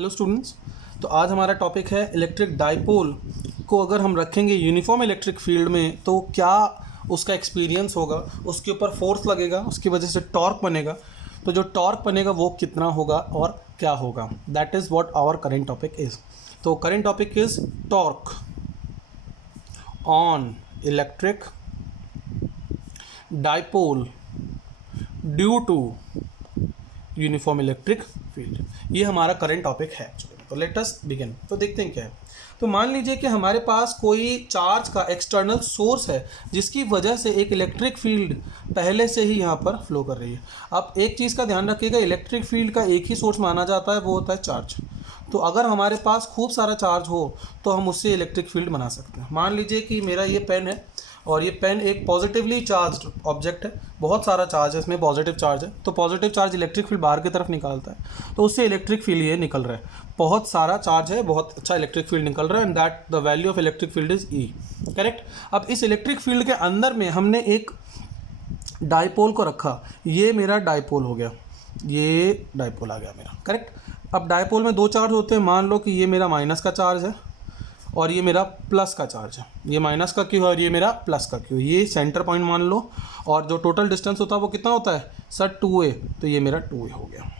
Hello students. तो आज हमारा टॉपिक है इलेक्ट्रिक डाइपोल को अगर हम रखेंगे यूनिफॉर्म इलेक्ट्रिक फील्ड में तो क्या उसका एक्सपीरियंस होगा, उसके ऊपर फोर्स लगेगा, उसकी वजह से टॉर्क बनेगा। तो जो टॉर्क बनेगा वो कितना होगा और क्या होगा, that is what our current topic is. तो current topic is torque on electric dipole due to uniform electric field. ये हमारा करंट टॉपिक है एक्चुअली। तो लेट अस बिगिन। तो देखते हैं क्या है। तो मान लीजिए कि हमारे पास कोई चार्ज का एक्सटर्नल सोर्स है जिसकी वजह से एक इलेक्ट्रिक फील्ड पहले से ही यहाँ पर फ्लो कर रही है। अब एक चीज़ का ध्यान रखिएगा, इलेक्ट्रिक फील्ड का एक ही सोर्स माना जाता है, वो होता है चार्ज। तो अगर हमारे पास खूब सारा चार्ज हो तो हम उससे इलेक्ट्रिक फील्ड बना सकते हैं। मान लीजिए कि मेरा ये पेन है और ये पेन एक पॉजिटिवली चार्ज्ड ऑब्जेक्ट है, बहुत सारा चार्ज है इसमें, पॉजिटिव चार्ज है। तो पॉजिटिव चार्ज इलेक्ट्रिक फील्ड बाहर की तरफ निकालता है, तो उससे इलेक्ट्रिक फील्ड ये निकल रहा है। बहुत सारा चार्ज है, बहुत अच्छा इलेक्ट्रिक फील्ड निकल रहा है, and that the value of electric field is E. Correct. अब इस इलेक्ट्रिक फील्ड के अंदर में हमने एक डाइपोल को रखा, ये मेरा डाइपोल हो गया, ये डाइपोल आ गया मेरा। करेक्ट। अब डाइपोल में दो चार्ज होते हैं, मान लो कि ये मेरा माइनस का चार्ज है और ये मेरा प्लस का चार्ज है। ये माइनस का क्यू है और ये मेरा प्लस का क्यू। ये सेंटर पॉइंट मान लो, और जो टोटल डिस्टेंस होता है वो कितना होता है सर, 2a। तो ये मेरा 2a हो गया।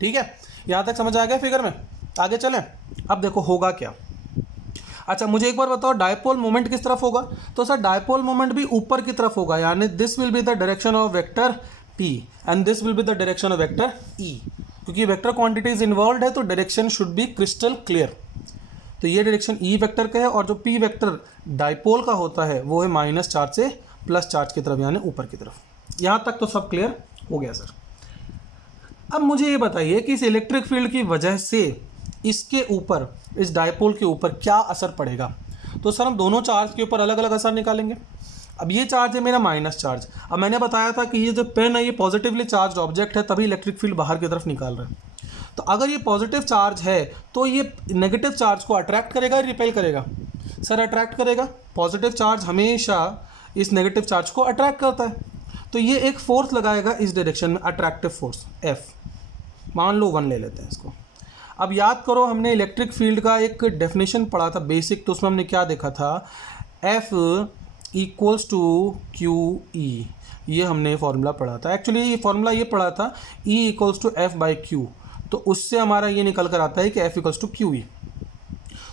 ठीक है, यहाँ तक समझ आ गया फिगर में। आगे चलें। अब देखो होगा क्या। अच्छा मुझे एक बार बताओ, डायपोल मोमेंट किस तरफ होगा। तो सर डायपोल मोमेंट भी ऊपर की तरफ होगा, यानी this will be the direction of vector p and this will be the direction of vector e। क्योंकि वेक्टर क्वांटिटीज इन्वॉल्व है तो direction should be crystal clear. तो ये डायरेक्शन ई वेक्टर का है, और जो पी वेक्टर डाइपोल का होता है वो है माइनस चार्ज से प्लस चार्ज की तरफ, यानी ऊपर की तरफ। यहाँ तक तो सब क्लियर हो गया सर। अब मुझे ये बताइए कि इस इलेक्ट्रिक फील्ड की वजह से इसके ऊपर, इस डाइपोल के ऊपर क्या असर पड़ेगा। तो सर हम दोनों चार्ज के ऊपर अलग अलग असर निकालेंगे। अब ये चार्ज है मेरा माइनस चार्ज। अब मैंने बताया था कि ये जो पेन है ये पॉजिटिवली चार्ज ऑब्जेक्ट है, तभी इलेक्ट्रिक फील्ड बाहर की तरफ निकाल रहा है। तो अगर ये पॉजिटिव चार्ज है तो ये नेगेटिव चार्ज को अट्रैक्ट करेगा, रिपेल करेगा। सर अट्रैक्ट करेगा। पॉजिटिव चार्ज हमेशा इस नेगेटिव चार्ज को अट्रैक्ट करता है, तो ये एक फोर्स लगाएगा इस डायरेक्शन में, अट्रैक्टिव फोर्स F। मान लो 1 ले लेते हैं इसको। अब याद करो हमने इलेक्ट्रिक फील्ड का एक डेफिनेशन पढ़ा था बेसिक, तो उसमें हमने क्या देखा था, F equals to q E. ये हमने फॉर्मूला पढ़ा था। एक्चुअली ये फॉर्मूला ये पढ़ा था E equals to F by q. तो उससे हमारा ये निकल कर आता है कि F equals to q E.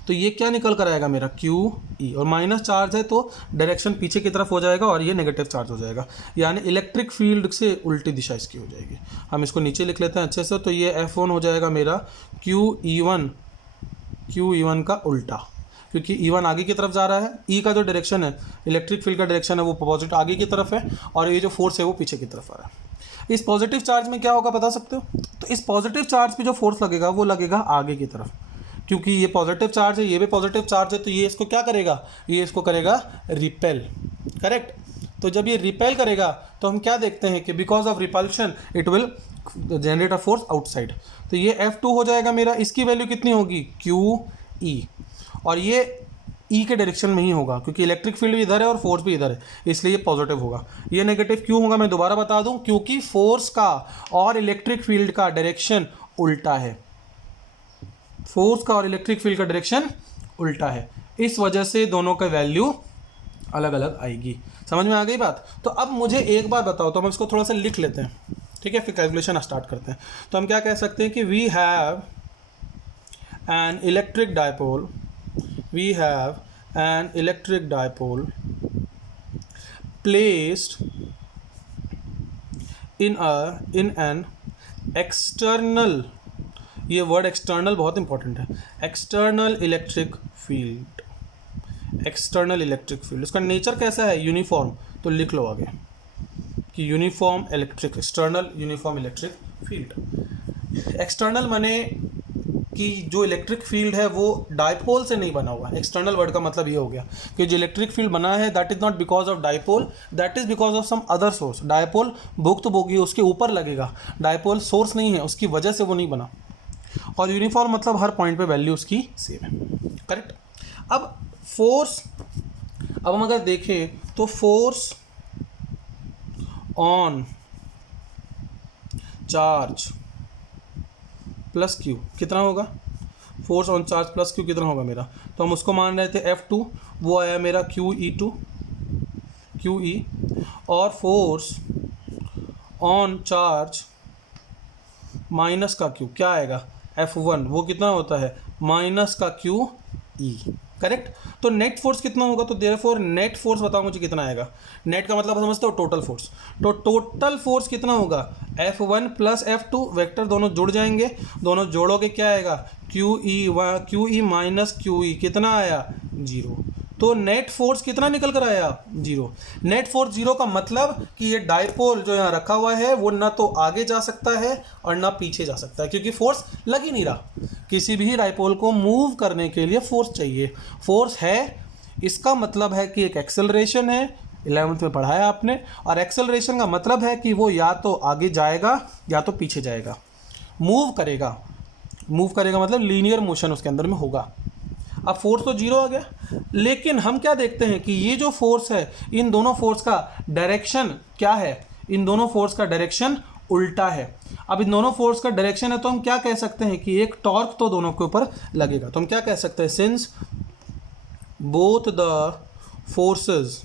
तो ये क्या निकल कर आएगा मेरा क्यू ई, और माइनस चार्ज है तो डायरेक्शन पीछे की तरफ हो जाएगा और ये नेगेटिव चार्ज हो जाएगा, यानी इलेक्ट्रिक फील्ड से उल्टी दिशा इसकी हो जाएगी। हम इसको नीचे लिख लेते हैं अच्छे से। तो ये F1 हो जाएगा मेरा क्यू ई वन का उल्टा, क्योंकि E1 आगे की तरफ जा रहा है, E का जो डायरेक्शन है इलेक्ट्रिक फील्ड का डायरेक्शन है वो पॉजिटिव आगे की तरफ है, और ये जो फोर्स है वो पीछे की तरफ आ रहा है। इस पॉजिटिव चार्ज में क्या होगा बता सकते हो। तो इस पॉजिटिव चार्ज पे जो फोर्स लगेगा वो लगेगा आगे की तरफ, क्योंकि ये पॉजिटिव चार्ज है, ये भी पॉजिटिव चार्ज है, तो ये इसको क्या करेगा, ये इसको करेगा रिपेल। करेक्ट। तो जब ये रिपेल करेगा तो हम क्या देखते हैं कि because of repulsion it will generate a force outside. तो ये F2 हो जाएगा मेरा, इसकी वैल्यू कितनी होगी क्यू ई, और ये ई के डायरेक्शन में ही होगा क्योंकि इलेक्ट्रिक फील्ड भी इधर है और फोर्स भी इधर है, इसलिए ये पॉजिटिव होगा। ये नेगेटिव क्यों होगा मैं दोबारा बता दूं, क्योंकि फोर्स का और इलेक्ट्रिक फील्ड का डायरेक्शन उल्टा है। फोर्स का और इलेक्ट्रिक फील्ड का डायरेक्शन उल्टा है, इस वजह से दोनों का वैल्यू अलग अलग आएगी। समझ में आ गई बात। तो अब मुझे एक बार बताओ, तो हम इसको थोड़ा सा लिख लेते हैं, ठीक है, फिर कैलकुलेशन स्टार्ट करते हैं। तो हम क्या कह सकते हैं कि we have an electric dipole, we have an electric dipole placed in an external, ये वर्ड एक्सटर्नल बहुत इंपॉर्टेंट है, external electric field. External electric field, उसका नेचर कैसा है, यूनिफॉर्म। तो लिख लो आगे कि uniform electric, external uniform electric field. External माने कि जो इलेक्ट्रिक फील्ड है वो डाइपोल से नहीं बना हुआ है। एक्सटर्नल वर्ड का मतलब ये हो गया कि जो इलेक्ट्रिक फील्ड बना है that is not because of dipole, that is because of some other source. Dipole बुक तो बोगी उसके ऊपर लगेगा, डाइपोल सोर्स नहीं है, उसकी वजह से वो नहीं बना। और यूनिफॉर्म मतलब हर पॉइंट पे वैल्यू उसकी सेम है। करेक्ट। अब फोर्स, अब हम अगर देखें तो force on charge plus Q कितना होगा, force on charge plus Q कितना होगा मेरा, तो हम उसको मान रहे थे F2, वो आया मेरा QE2 QE, और फोर्स ऑन चार्ज माइनस का Q क्या आएगा F1, वो कितना होता है माइनस का QE, करेक्ट। तो नेट फोर्स कितना होगा, तो देयरफॉर नेट फोर्स बताओ मुझे कितना आएगा। नेट का मतलब समझते हो टोटल फोर्स, तो टोटल फोर्स कितना होगा F1 प्लस F2, वेक्टर दोनों जुड़ जाएंगे, दोनों जोड़ोगे क्या आएगा QE माइनस QE, कितना आया 0। तो नेट फोर्स कितना निकल कर आया 0। नेट फोर्स 0 का मतलब कि ये डायपोल जो यहाँ रखा हुआ है वो ना तो आगे जा सकता है और ना पीछे जा सकता है, क्योंकि फोर्स लग ही नहीं रहा। किसी भी डायपोल को मूव करने के लिए फोर्स चाहिए, फोर्स है, इसका मतलब है कि एक एक्सेलरेशन है, 11th में पढ़ा है आपने, और एक्सेलरेशन का मतलब है कि वो या तो आगे जाएगा या तो पीछे जाएगा, मूव करेगा मतलब लीनियर मोशन उसके अंदर में होगा। अब फोर्स तो 0 आ गया, लेकिन हम क्या देखते हैं कि ये जो फोर्स है, इन दोनों फोर्स का डायरेक्शन क्या है, इन दोनों फोर्स का डायरेक्शन उल्टा है। अब इन दोनों फोर्स का डायरेक्शन है तो हम क्या कह सकते हैं कि एक टॉर्क तो दोनों के ऊपर लगेगा, तो हम क्या कह सकते हैं, since both the forces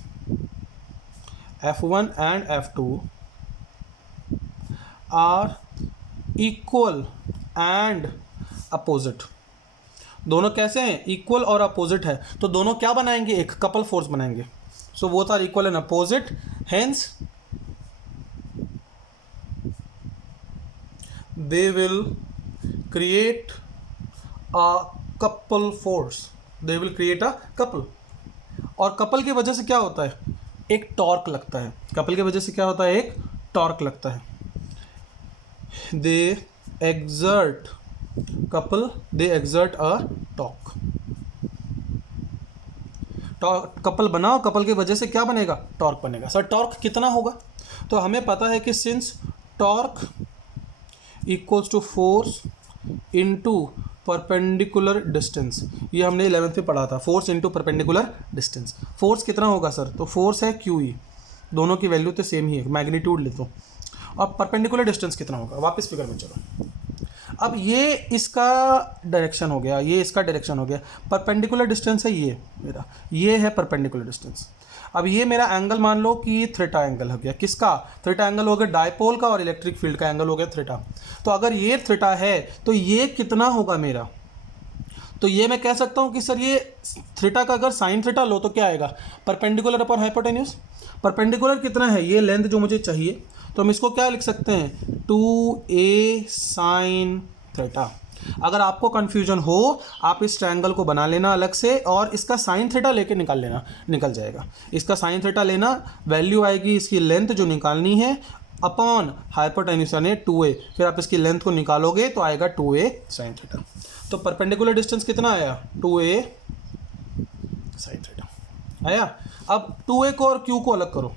F1 and F2 are equal and opposite. दोनों कैसे हैं, इक्वल और अपोजिट है, तो दोनों क्या बनाएंगे, एक कपल फोर्स बनाएंगे। So both are equal and opposite, hence they will create a couple force, they will create a couple. और कपल की वजह से क्या होता है, एक टॉर्क लगता है, कपल की वजह से क्या होता है, एक टॉर्क लगता है। They exert couple, they exert a torque, couple बनाओ, कपल की वजह से क्या बनेगा, टॉर्क बनेगा। सर टॉर्क कितना होगा, तो हमें पता है कि since torque equals to force into perpendicular distance, ये हमने 11th में पढ़ा था, force into perpendicular distance. Force कितना होगा सर, तो फोर्स है QE, दोनों की वैल्यू तो सेम ही है, मैग्नीट्यूड ले दो। अब परपेंडिकुलर डिस्टेंस कितना होगा, वापस फिगर में चलो। अब ये इसका डायरेक्शन हो गया, ये इसका डायरेक्शन हो गया, परपेंडिकुलर डिस्टेंस है ये मेरा, ये है परपेंडिकुलर डिस्टेंस। अब ये मेरा एंगल मान लो कि थीटा एंगल हो गया, किसका, थीटा एंगल हो गया डायपोल का, और इलेक्ट्रिक फील्ड का एंगल हो गया थीटा। तो अगर ये थीटा है तो ये कितना होगा मेरा, तो ये मैं कह सकता हूँ कि सर ये थीटा का अगर साइन थीटा लो तो क्या आएगा, परपेंडिकुलर अपॉन हाइपोटेन्यूज। परपेंडिकुलर कितना है, ये लेंथ जो मुझे चाहिए, तो हम इसको क्या लिख सकते हैं, 2a साइन थीटा। अगर आपको कन्फ्यूजन हो आप इस ट्रायंगल को बना लेना अलग से, और इसका साइन थीटा लेके निकाल लेना, निकल जाएगा। इसका साइन थीटा लेना, वैल्यू आएगी इसकी लेंथ जो निकालनी है अपॉन हाइपोटेन्यूज यानी 2a, फिर आप इसकी लेंथ को निकालोगे तो आएगा 2a साइन थीटा। तो परपेंडिकुलर डिस्टेंस कितना आया, 2a साइन थीटा आया। अब 2a को और q को अलग करो,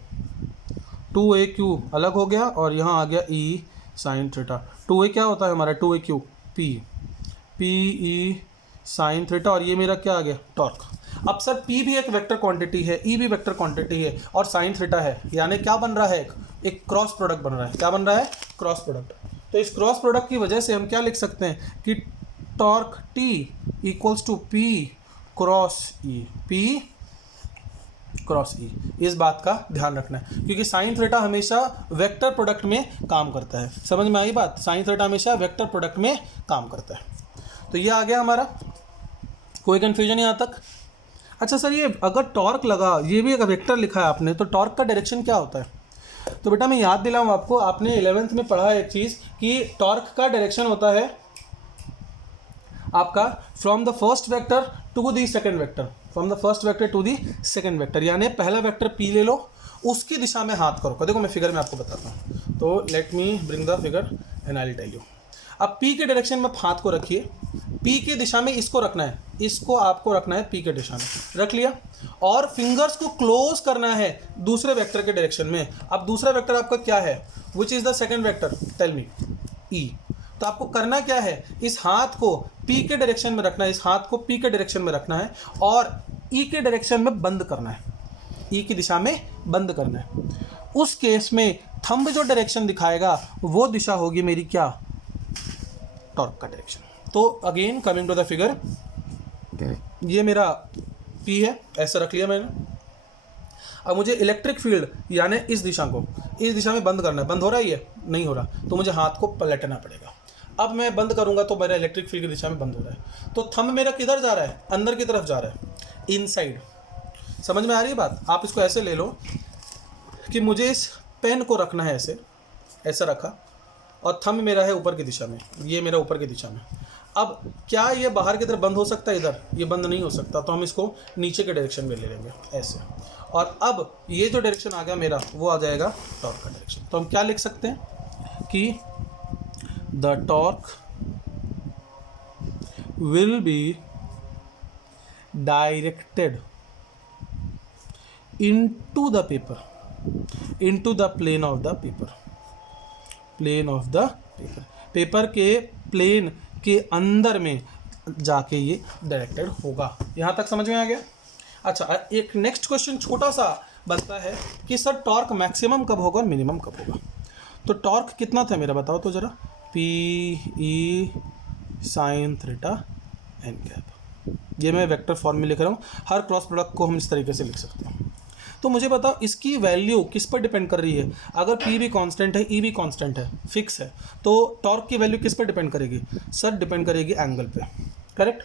2aq अलग हो गया और यहाँ आ गया e साइन थीटा। 2a क्या होता है हमारा, 2aq p e sine theta, और ये मेरा क्या आ गया, टॉर्क। अब सर p भी एक वेक्टर क्वांटिटी है, e भी वेक्टर क्वांटिटी है, और साइन थीटा है, यानी क्या बन रहा है, एक क्रॉस प्रोडक्ट बन रहा है। क्या बन रहा है, क्रॉस प्रोडक्ट। तो इस क्रॉस प्रोडक्ट की वजह से हम क्या लिख सकते हैं कि torque T equals to P cross E, P cross E। इस बात का ध्यान रखना है, क्योंकि साइन थीटा हमेशा वेक्टर प्रोडक्ट में काम करता है। समझ में आई बात, साइन थीटा हमेशा वेक्टर प्रोडक्ट में काम करता है। तो ये आ गया हमारा, कोई कन्फ्यूजन यहाँ तक। अच्छा सर ये अगर टॉर्क लगा, ये भी अगर वेक्टर लिखा है आपने, तो टॉर्क का डायरेक्शन क्या होता है, तो बेटा मैं याद दिलाऊँ आपको, आपने 11th में पढ़ा है एक चीज़ कि टॉर्क का डायरेक्शन होता है आपका from the first vector to the second vector, from the first vector to the second vector, यानी पहला वेक्टर P ले लो, उसकी दिशा में हाथ करो। देखो मैं फिगर में आपको बताता हूँ, तो let me bring the figure and I will tell you. अब P के डायरेक्शन में हाथ को रखिए, P की दिशा में इसको रखना है, इसको आपको रखना है P के दिशा में, रख लिया, और फिंगर्स को क्लोज करना है दूसरे वेक्टर के डायरेक्शन में। अब दूसरा वेक्टर आपका क्या है, which is the second vector, tell me, E। तो आपको करना क्या है, इस हाथ को P के डायरेक्शन में रखना है, इस हाथ को P के डायरेक्शन में रखना है, और E के डायरेक्शन में बंद करना है, E की दिशा में बंद करना है। उस केस में थंब जो डायरेक्शन दिखाएगा वो दिशा होगी मेरी क्या, टॉर्क का डायरेक्शन। तो again coming to the figure, ये मेरा P है, ऐसा रख लिया मैंने। अब मुझे इलेक्ट्रिक फील्ड यानी इस दिशा को इस दिशा में बंद करना है। बंद हो रहा है, ये नहीं हो रहा, तो मुझे हाथ को पलटना पड़ेगा। अब मैं बंद करूंगा तो मेरा इलेक्ट्रिक फील्ड की दिशा में बंद हो रहा है। तो थंब मेरा किधर जा रहा है? अंदर की तरफ जा रहा है, इनसाइड। समझ में आ रही है बात? आप इसको ऐसे ले लो कि मुझे इस पेन को रखना है ऐसे, ऐसा रखा, और थंब मेरा है ऊपर की दिशा में, ये मेरा ऊपर की दिशा में। अब क्या ये बाहर की तरफ बंद हो सकता है? इधर ये बंद नहीं हो सकता, तो हम इसको नीचे के डायरेक्शन में ले लेंगे ऐसे। और अब ये जो डायरेक्शन आ गया मेरा, वो आ जाएगा टॉर्क का डायरेक्शन। तो हम क्या लिख सकते हैं कि the torque will be directed into the paper, into the plane of the paper, plane of the paper, paper के प्लेन के अंदर में जाके ये डायरेक्टेड होगा। यहाँ तक समझ में आ गया? अच्छा, एक नेक्स्ट क्वेश्चन छोटा सा बनता है कि सर टॉर्क मैक्सिमम कब होगा और मिनिमम कब होगा? तो टॉर्क कितना था मेरा, बताओ तो जरा। P E sine theta n cap, ये मैं वेक्टर फॉर्म में लिख रहा हूँ। हर क्रॉस प्रोडक्ट को हम इस तरीके से लिख सकते हैं। तो मुझे बताओ इसकी वैल्यू किस पर डिपेंड कर रही है? अगर P भी कांस्टेंट है, E भी कांस्टेंट है, फिक्स है, तो टॉर्क की वैल्यू किस पर डिपेंड करेगी? सर डिपेंड करेगी एंगल पे, करेक्ट?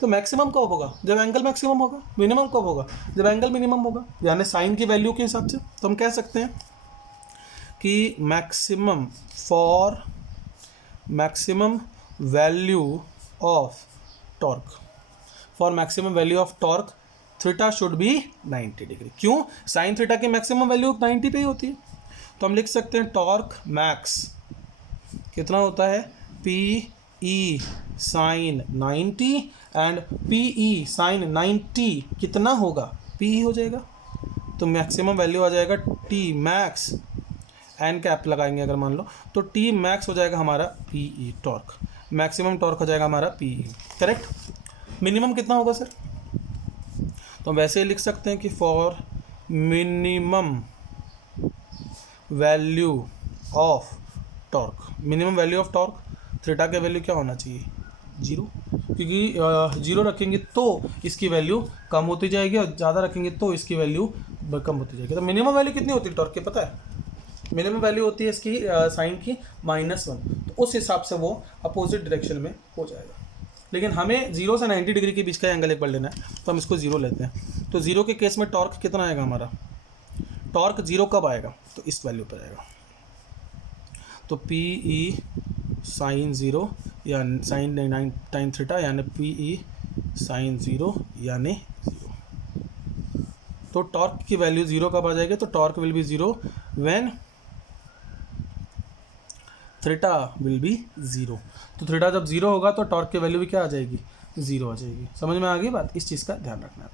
तो मैक्सिमम कब होगा? जब एंगल मैक्सिमम होगा। मिनिमम कब होगा? जब एंगल मिनिमम होगा, यानी साइन की वैल्यू के हिसाब से। तो हम कह सकते हैं कि maximum value of torque, for maximum value of torque theta should be 90 degree. क्यों? साइन थीटा की मैक्सिमम वैल्यू 90 पे ही होती है। तो हम लिख सकते हैं टॉर्क मैक्स कितना होता है? P E sine 90 and P E sine 90 कितना होगा? पी ई हो जाएगा। तो मैक्सिमम वैल्यू आ जाएगा टी मैक्स, एन कैप लगाएंगे अगर मान लो, तो टी मैक्स हो जाएगा हमारा P E torque, maximum torque हो जाएगा हमारा पी ई, करेक्ट? मिनिमम कितना होगा सर? तो वैसे ही लिख सकते हैं कि for minimum value of torque, minimum value of torque theta का वैल्यू क्या होना चाहिए? 0, क्योंकि 0 रखेंगे तो इसकी वैल्यू कम होती जाएगी और ज़्यादा रखेंगे तो इसकी वैल्यू कम होती जाएगी। तो मिनिमम वैल्यू कितनी होती है टॉर्क की, पता है? मिनिमम वैल्यू होती है इसकी साइन की -1, तो उस हिसाब से वो अपोजिट डायरेक्शन में हो जाएगा। लेकिन हमें 0 से 90 डिग्री के बीच का एंगल एक बार लेना है, तो हम इसको 0 लेते हैं। तो 0 के केस में टॉर्क कितना आएगा हमारा? टॉर्क 0 कब आएगा? तो इस वैल्यू पर आएगा। तो पी ई साइन 0 या साइन 9 टाइन थीटा यानी पी ई साइन 0 यानी 0। तो टॉर्क की वैल्यू 0 कब आ जाएगी? तो torque will be 0 when theta will be 0। तो थीटा जब 0 होगा तो टॉर्क की वैल्यू भी क्या आ जाएगी? 0 आ जाएगी। समझ में आ गई बात? इस चीज़ का ध्यान रखना है।